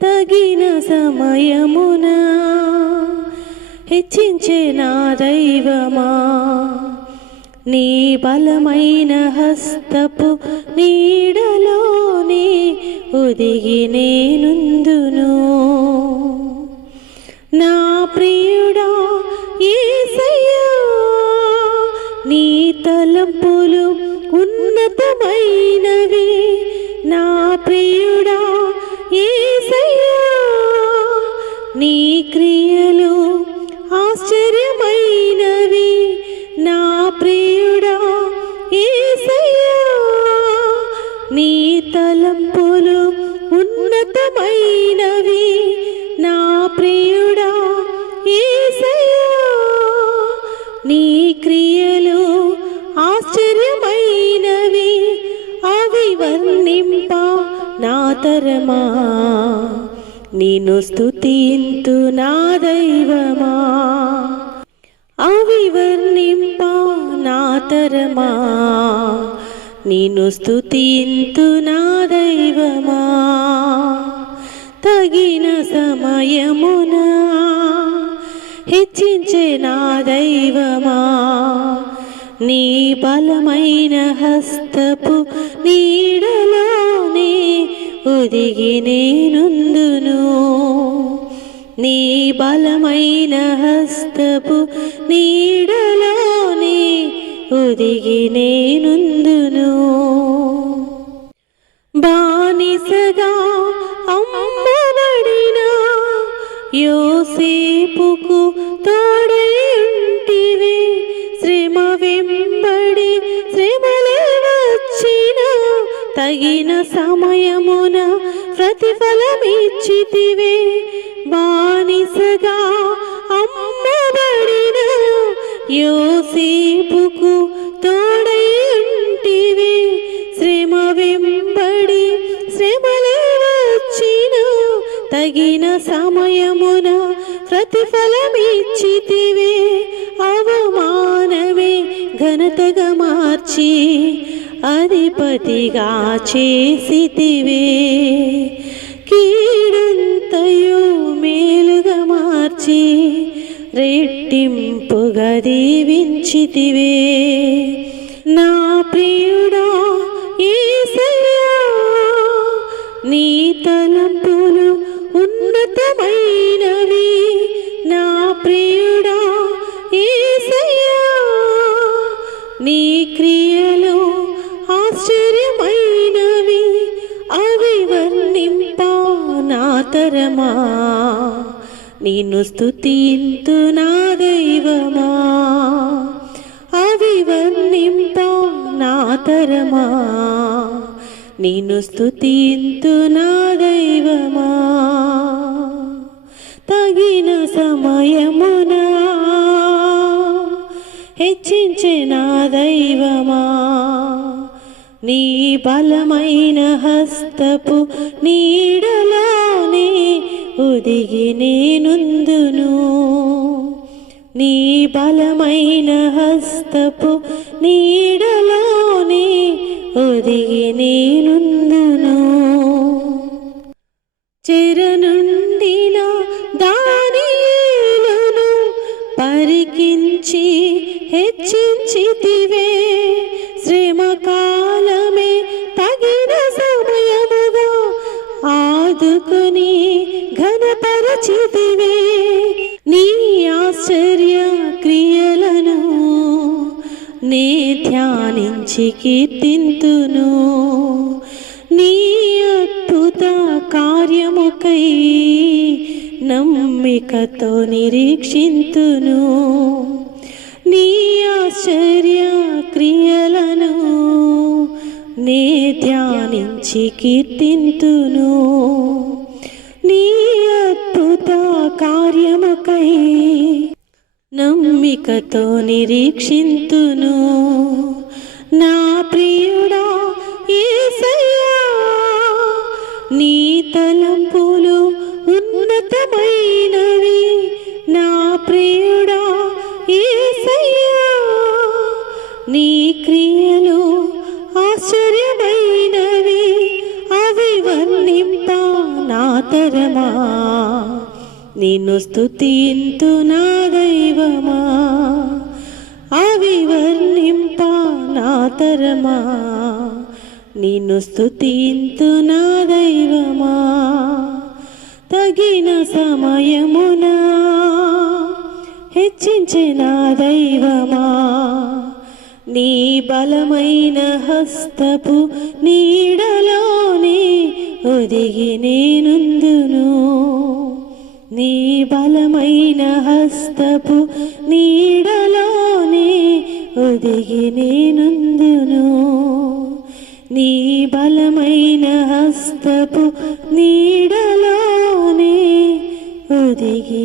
తగిన సమయమున హెచ్చించే నా దైవమా, నీ బలమైన హస్తపు నీడలోనే ఒదిగి నేనుందును. నా ప్రియుడా యేసయ్యా, నీ తలంపులు ఉన్నతమైనవి. నా ప్రియుడా యేసయ్యా, నీ క్రియలు ఆశ్చర్యమైనవి. నా ప్రియుడా యేసయ్యా, నీ తలంపులు ఉన్నతమైనవి. నా ప్రియుడా యేసయ్యా, నీ క్రియలు ఆశ్చర్యమైనవి. అవి వర్ణింప నా తరమా, నిన్ను స్తుతింతు నా దైవమా. అవి వర్ణింప నా తరమా, నిన్ను స్తుతింతు నా దైవమా. తగిన సమయమున హెచ్చించే నా దైవమా, నీ బలమైన హస్తపు నీడలోనే ఒదిగి నేనుందును. నీ బలమైన హస్తపు నీడలోనే ఒదిగి నేనుందును. బానిసగా అమ్మబడిన యోసేపుకు తోడై ఉంటివి. శ్రమ వెంబడి శ్రమలే వచ్చిన తగిన సమయమున ప్రతిఫలమిచ్చితివే. బానిసగా అమ్మబడిన యోసేపుకు తోడై ఉంటివి. శ్రమ వెంబడి శ్రమలే వచ్చిన తగిన సమయమున ప్రతిఫలమిచ్చితివే. అవమానమే ఘనతగా మార్చి అధిపతిగా చేసితివే. కీడంతయు మేలుగా మార్చి రెట్టింపుగా దీవించితివే. నా ప్రియుడా యేసయ్యా, నీ తలంపులు ఉన్నతమైనవి. నా ప్రియుడా యేసయ్యా, నీ క్రియలు ఆశ్చర్యమైనవి. అవి వర్ణింప నా తరమా, నిన్ను స్తుతింతు నా దైవమా. అవి వర్ణింప నా తరమా, నిన్ను స్తుతింతు నా దైవమా. తగిన సమయమున హెచ్చించే నా దైవమా, నీ బలమైన హస్తపు నీడలోనే ఒదిగి నేనుందును. నీ బలమైన హస్తపు నీడలోనే ఒదిగి నేనుందును. చెరనుండిన దానియేలును పరికించి హెచ్చించితివే. శ్రమ కాలమే తగిన సమయముగా ఆదుకొని ఘనపరచితివే. నీ ఆశ్చర్య క్రియలను నే ధ్యానించి కీర్తింతును. నీ అద్భుత కార్యముకై నమ్మికతో నిరీక్షింతును. నీ ఆశ్చర్య క్రియలను నే ధ్యానించి కీర్తింతును. నీ అద్భుత కార్యముకై నమ్మికతో నిరీక్షింతును. నా ప్రియుడా యేసయ్యా, నీ తలంపులు ఉన్నతమైనవి. నా ప్రియుడా యేసయ్యా, నీ క్రియలు ఆశ్చర్యమైనవి. అవి వర్ణింప నా తరమా నిన్ను స్తుతింతు నా దైవమా అవివర్ణింప నా తరమా నిన్ను స్తుతింతు నా దైవమా తగిన సమయమున హెచ్చించిన దైవమా నీ బలమైన హస్తపు నీడలోనే ఒదిగి నేనుందును నీ బలమైన హస్తపు నీడలోనే ఒదిగి నేనుందును నీ బలమైన హస్తపు నీడలోనే ఒదిగి